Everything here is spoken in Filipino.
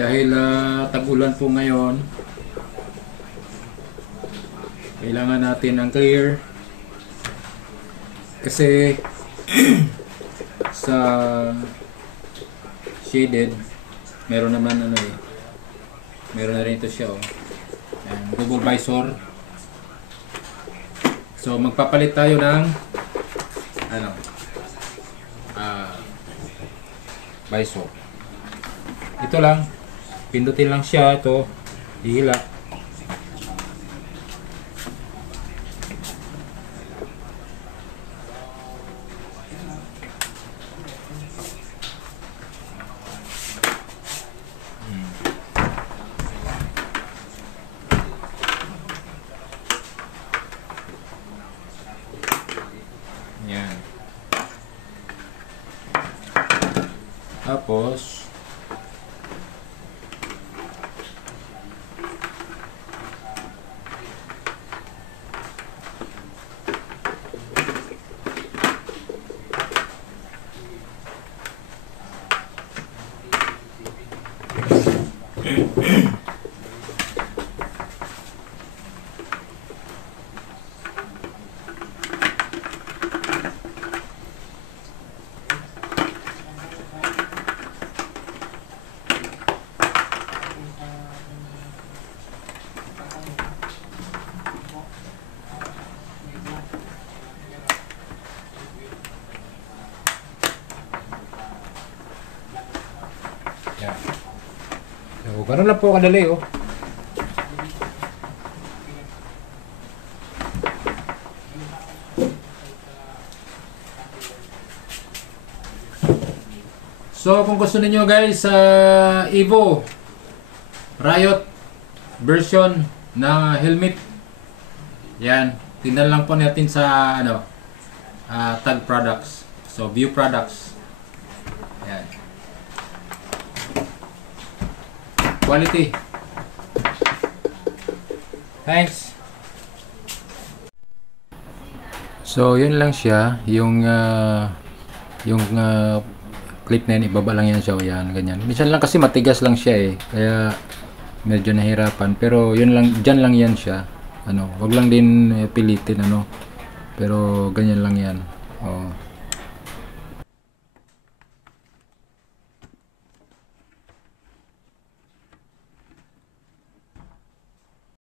dahil tag-ulan po ngayon, kailangan natin ng clear kasi sa shaded meron naman meron na rin ito siya double visor. So magpapalit tayo ng visor. Ito lang, pindutin lang siya, ito hihila. Yan. Tapos yan. So, ganun lang po kadali So kung gusto niyo guys Evo Riot version na helmet, yan, tingnan lang po natin sa Tag Products. So View Products, yan, quality. Thanks. So yun lang siya, yung clip na yan, ibaba lang yan siya, yan, ganyan. Minsan lang kasi matigas lang siya kaya medyo nahirapan, pero yun lang, dyan lang yan siya, wag lang din pilitin, pero ganyan lang yan.